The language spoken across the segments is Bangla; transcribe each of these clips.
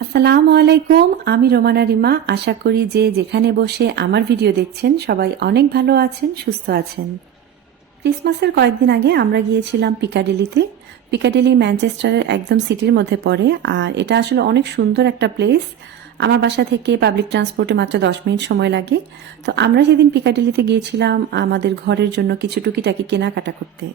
আসসালামু আলাইকুম, আমি রোমানা রিমা। আশা করি যে যেখানে বসে আমার ভিডিও দেখছেন সবাই অনেক ভালো আছেন, সুস্থ আছেন। ক্রিসমাসের কয়েকদিন আগে আমরা গিয়েছিলাম পিকাডিলিতে। পিকাডিলি ম্যানচেস্টারের একদম সিটির মধ্যে পড়ে, আর এটা আসলে অনেক সুন্দর একটা প্লেস। আমার বাসা থেকে পাবলিক ট্রান্সপোর্টে মাত্র 10 মিনিট সময় লাগে। তো আমরা সেদিন পিকাডিলিতে গিয়েছিলাম আমাদের ঘরের জন্য কিছু টুকিটাকি কেনাকাটা করতে।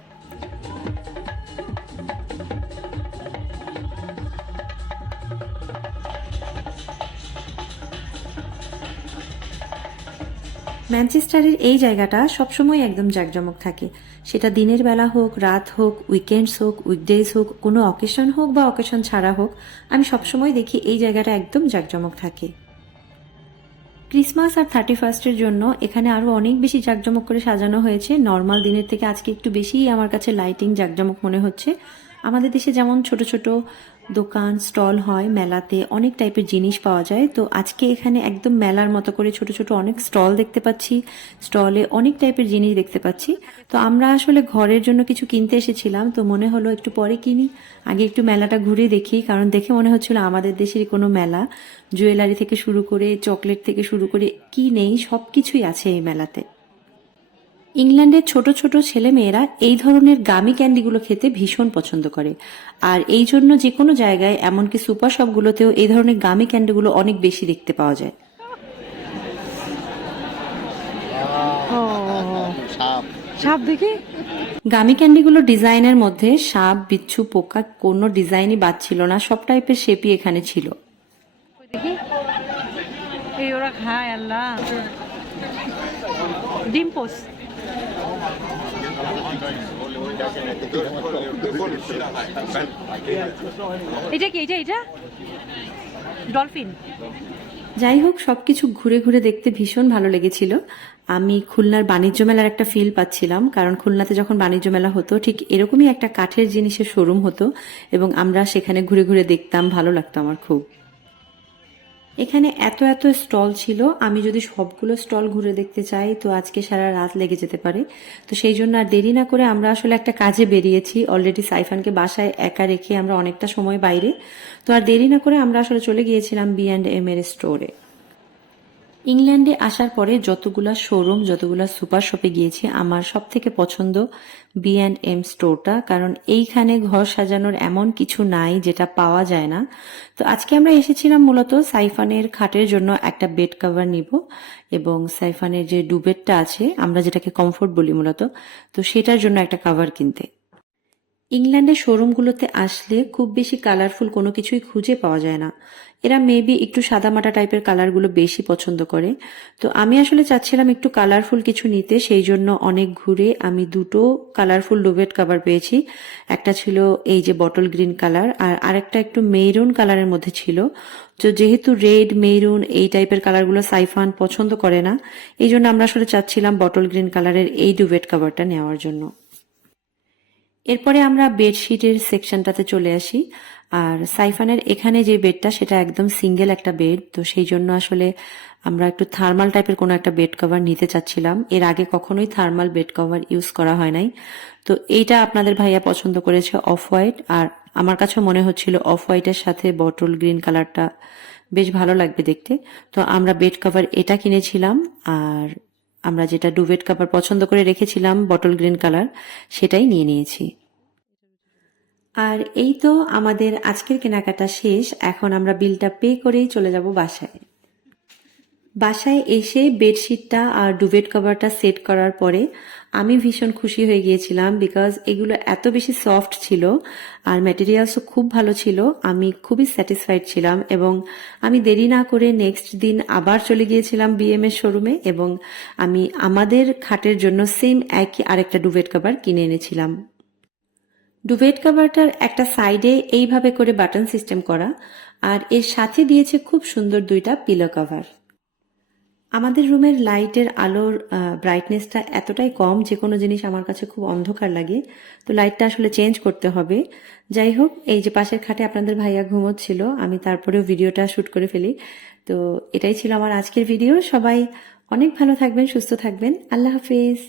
ম্যানচেস্টারের এই জায়গাটা সবসময় একদম জাঁকজমক থাকে, সেটা দিনের বেলা হোক, রাত হোক, উইকেন্ডস হোক, উইকডেজ হোক, কোনো অকেশন হোক বা অকেশন ছাড়া হোক, আমি সবসময় দেখি এই জায়গাটা একদম জাঁকজমক থাকে। ক্রিসমাস আর 31স্টের জন্য এখানে আরও অনেক বেশি জাঁকজমক করে সাজানো হয়েছে। নর্মাল দিনের থেকে আজকে একটু বেশিই আমার কাছে লাইটিং জাঁকজমক মনে হচ্ছে। আমাদের দেশে যেমন ছোট ছোট দোকান স্টল হয়, মেলাতে অনেক টাইপের জিনিস পাওয়া যায়, তো আজকে এখানে একদম মেলার মতো করে ছোট ছোট অনেক স্টল দেখতে পাচ্ছি। স্টলে অনেক টাইপের জিনিস দেখতে পাচ্ছি। তো আমরা আসলে ঘরের জন্য কিছু কিনতে এসেছিলাম, তো মনে হলো একটু পরে কিনি, আগে একটু মেলাটা ঘুরে দেখি, কারণ দেখে মনে হচ্ছিল আমাদের দেশের কোনো মেলা। জুয়েলারি থেকে শুরু করে চকলেট থেকে শুরু করে কি নেই সব কিছুই আছে এই মেলাতে। ইংল্যান্ডের ছোট ছোট ছেলেমেয়েরা এই ধরনের গামি ক্যান্ডিগুলো খেতে ভীষণ পছন্দ করে, আর এই জন্য যে কোনো জায়গায় এমনকি সুপার শপগুলোতেও এই ধরনের গামি ক্যান্ডিগুলো অনেক বেশি দেখতে পাওয়া যায়। সাপ সাপ দেখি। গামি ক্যান্ডিগুলো ডিজাইনের মধ্যে সাপ, বিচ্ছু, পোকা কোনো ডিজাইনই বাদ ছিল না, সব টাইপের শেপই এখানে ছিল। দেখি এই ওরা খায় আল্লাহ। ডিম পোস্ট এটা কি? এটা ডলফিন। যাই হোক, সবকিছু ঘুরে ঘুরে দেখতে ভীষণ ভালো লেগেছিল। আমি খুলনার বাণিজ্য মেলার একটা ফিল পাচ্ছিলাম, কারণ খুলনাতে যখন বাণিজ্য মেলা হতো ঠিক এরকমই একটা কাঠের জিনিসের শোরুম হতো, এবং আমরা সেখানে ঘুরে ঘুরে দেখতাম, ভালো লাগতো আমার খুব। এখানে এত এত স্টল ছিল, আমি যদি সবগুলো স্টল ঘুরে দেখতে চাই তো আজকে সারা রাত লেগে যেতে পারে। তো সেই জন্য আর দেরি না করে আমরা আসলে একটা কাজে বেরিয়েছি। অলরেডি সাইফানকে বাসায় একা রেখে আমরা অনেকটা সময় বাইরে, তো আর দেরি না করে আমরা আসলে চলে গিয়েছিলাম B&M এর স্টোরে। ইংল্যান্ডে আসার পরে যতগুলা শোরুম, যতগুলা সুপার শপে গিয়েছি, আমার সব থেকে পছন্দ B&M স্টোরটা, কারণ এইখানে ঘর সাজানোর এমন কিছু নাই যেটা পাওয়া যায় না। তো আজকে আমরা এসেছিলাম মূলত সাইফানের খাটের জন্য একটা বেড কভার নিব, এবং সাইফানের যে ডুবেটটা আছে, আমরা যেটাকে কমফোর্ট বলি মূলত, তো সেটার জন্য একটা কভার কিনতে। ইংল্যান্ডের শোরুমগুলোতে আসলে খুব বেশি কালারফুল কোনো কিছুই খুঁজে পাওয়া যায় না। এরা মেবি একটু সাদামাটা টাইপের কালারগুলো বেশি পছন্দ করে। তো আমি আসলে চাচ্ছিলাম একটু কালারফুল কিছু নিতে, সেই জন্য অনেক ঘুরে আমি দুটো কালারফুল ডুভেট কভার পেয়েছি। একটা ছিল এই যে বটল গ্রিন কালার, আর আরেকটা একটু মেরুন কালারের মধ্যে ছিল। তো যেহেতু রেড, মেরুন এই টাইপের কালারগুলো সাইফান পছন্দ করে না, এই জন্য আমরা আসলে চাচ্ছিলাম বটল গ্রিন কালারের এই ডুভেট কভারটা নেওয়ার জন্য। এরপরে আমরা বেডশিটের সেকশনটাতে চলে আসি। আর সাইফানের এখানে যে বেডটা সেটা একদম সিঙ্গেল একটা বেড, তো সেই জন্য আসলে আমরা একটু থার্মাল টাইপের কোনো একটা বেড কভার নিতে চাচ্ছিলাম। এর আগে কখনোই থার্মাল বেড কভার ইউজ করা হয় নাই। তো এইটা আপনাদের ভাইয়া পছন্দ করেছে অফ হোয়াইট, আর আমার কাছে মনে হচ্ছিল অফ হোয়াইটের সাথে বটল গ্রিন কালারটা বেশ ভালো লাগবে দেখতে। তো আমরা বেড কভার এটা কিনেছিলাম, আর আমরা যেটা ডুভেট কভার পছন্দ করে রেখেছিলাম বটল গ্রিন কালার, সেটাই নিয়ে নিয়েছি। আর এই তো আমাদের আজকের কেনাকাটা শেষ। এখন আমরা বিলটা পে করেই চলে যাব বাসায়। বাসায় এসে বেডশিটটা আর ডুভেট কভারটা সেট করার পরে আমি ভীষণ খুশি হয়ে গিয়েছিলাম, বিকজ এগুলো এত বেশি সফট ছিল আর ম্যাটেরিয়ালসও খুব ভালো ছিল। আমি খুবই স্যাটিসফাইড ছিলাম, এবং আমি দেরি না করে নেক্সট দিন আবার চলে গিয়েছিলাম BM এর শোরুমে, এবং আমি আমাদের খাটের জন্য সেম একই আরেকটা ডুভেট কভার কিনে এনেছিলাম। ডুভেট কভারটার একটা সাইডে এইভাবে করে বাটন সিস্টেম করা, আর এর সাথে দিয়েছে খুব সুন্দর দুইটা পিলো কভার। আমাদের রুমের লাইটের আলোর ব্রাইটনেসটা এতটাই কম, যে কোনো জিনিস আমার কাছে খুব অন্ধকার লাগে, তো লাইটটা আসলে চেঞ্জ করতে হবে। যাই হোক, এই যে পাশের খাটে আপনাদের ভাইয়া ঘুমোচ্ছিল, আমি তারপরেও ভিডিওটা শ্যুট করে ফেলি। তো এটাই ছিল আমার আজকের ভিডিও। সবাই অনেক ভালো থাকবেন, সুস্থ থাকবেন। আল্লাহ হাফিজ।